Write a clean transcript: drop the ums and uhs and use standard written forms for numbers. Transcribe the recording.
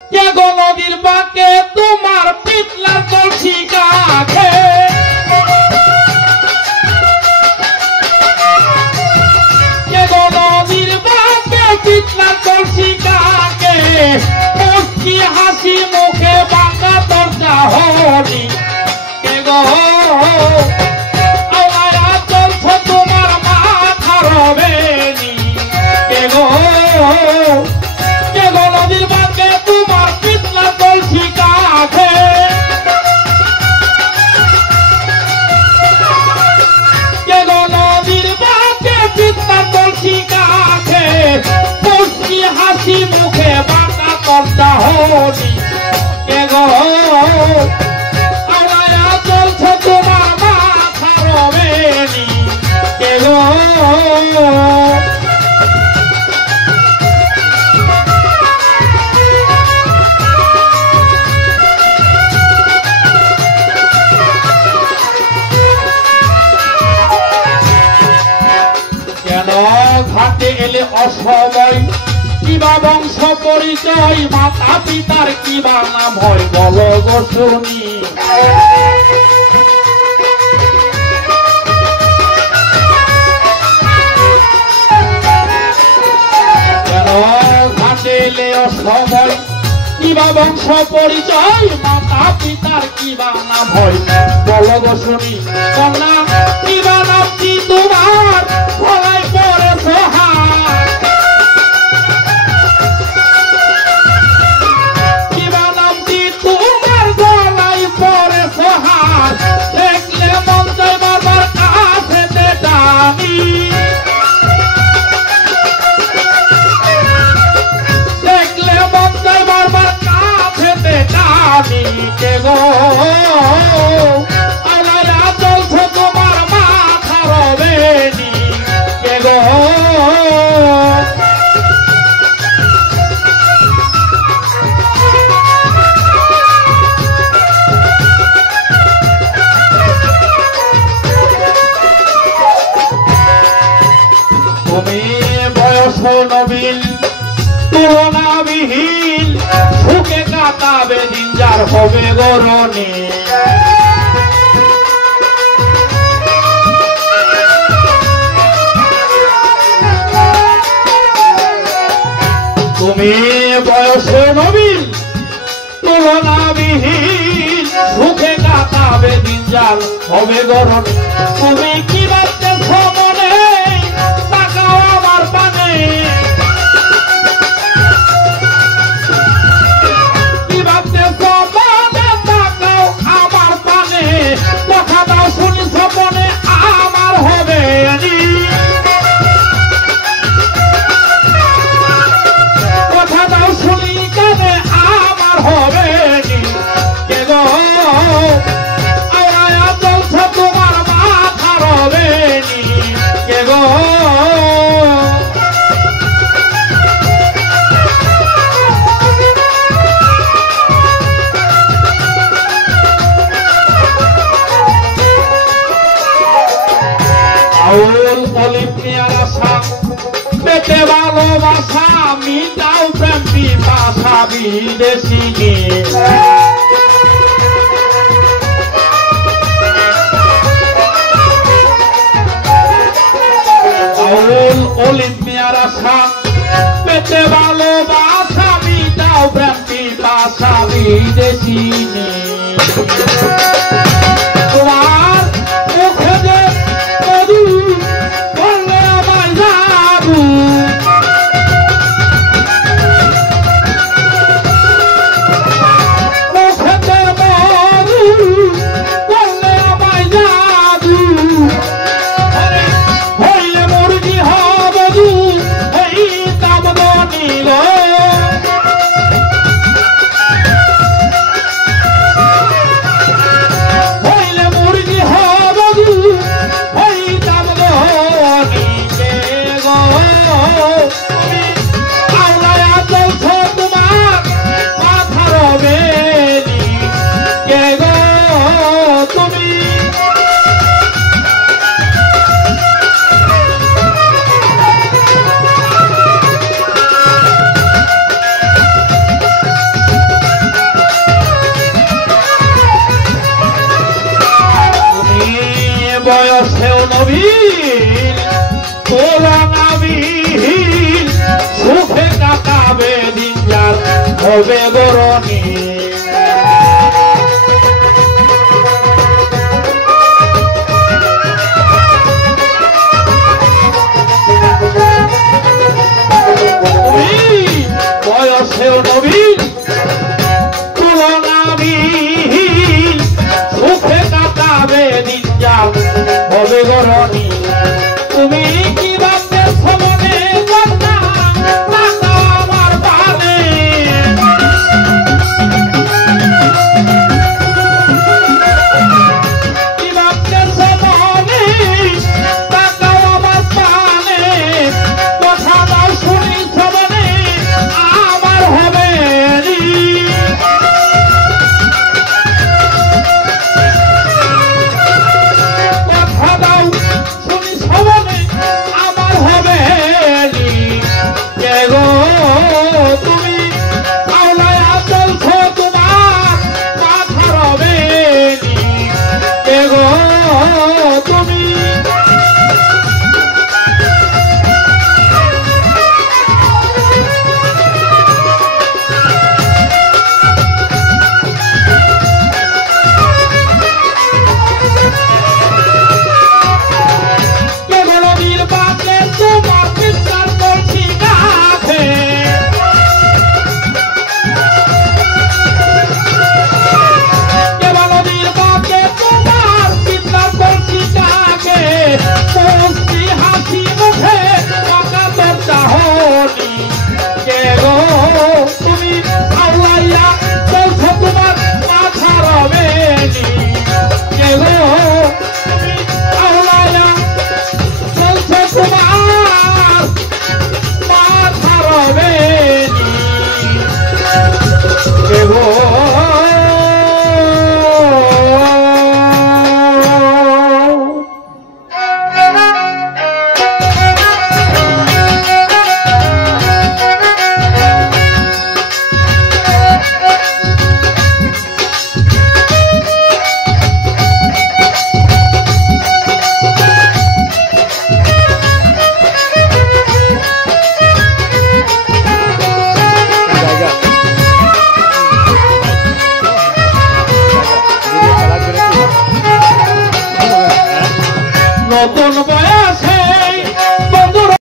কে গো নদীর বাঁকে তোমার পিতলার কলসি কাছে, কে গো নদীর বাঁকে পিতলার কলসি কাছে, মুচকি হাসি মুখে বাঁকা তোর চাহনি, কে গো আওয়ারা চলছে তোমার মাথা রবেনি, কে গো নদীর বাঁকে তোমার পিতলার কলসি কাছে, কে গো নদীর বাঁকে পিতলার কলসি কাছে, মুচকি হাসি মুখে বাঁকা তোর চাহনি, কে গো আওয়ারা চলছে তোমার মাথা রবেনি, কে গো ঘাটে এলে অসময়, কিবা বংশ পরিচয়, মাতা পিতার কিবা নাম হয় বলো গো শুনি, কেন ঘাটে এলে অসময়, কিবা বংশ পরিচয়, মাতা পিতার কিবা নাম হয় বলো গো শুনি, কন্যা কিবা নামটি তোমার গলায় পরে সোহাগ, কিবা নামটি তোমার গলায় পরে সোহাগ, দেখলে মন চাই বাবার কাছে টানি, দেখলে মন চাই বাবার কাছে টানি, কে গো আলাদা চলছে তোমার মাথা রবেনি, কে গো তুমি বয়স নবীন তুলনাবিহীন, সুখে কাটাবে দিন যার হবে গরণে, তুমি বয়স নবীন তুলনাবিহীন, সুখে কাটাবে দিন যার হবে গরণে, তুমি কি ভাবতেছ মনে তাকাও আমার পানে, কি ভাবতেছ মনে তাকাও আমার পানে, কথা দাও শুনি স্বপনে আমার হবে নি, কথা দাও শুনি কানে আমার হবে নি, কে গো আওয়ারা চলছে তোমার মাথা রবেনি, কে গো আউল অলিভ মিয়ার আশা পেতে ভালোবাসা, মিটাও প্রেম পিপাসা বিদেশি নিয়ে, আউল অলিভ মিয়ার আশা পেতে ভালোবাসা, মিটাও প্রেম পিপাসা বিদেশি নিয়ে, তোমার মুখে যে মধু বললে আমায় জাদু, মুখেতে মধু বললে আমায় জাদু, হইলে মুরগি হবধু এই কামদনি গো, হবে গরণী বয়সেও নবীন তুলনাবিহীন সুখে কাটাবে দিন যাও হবে গরণী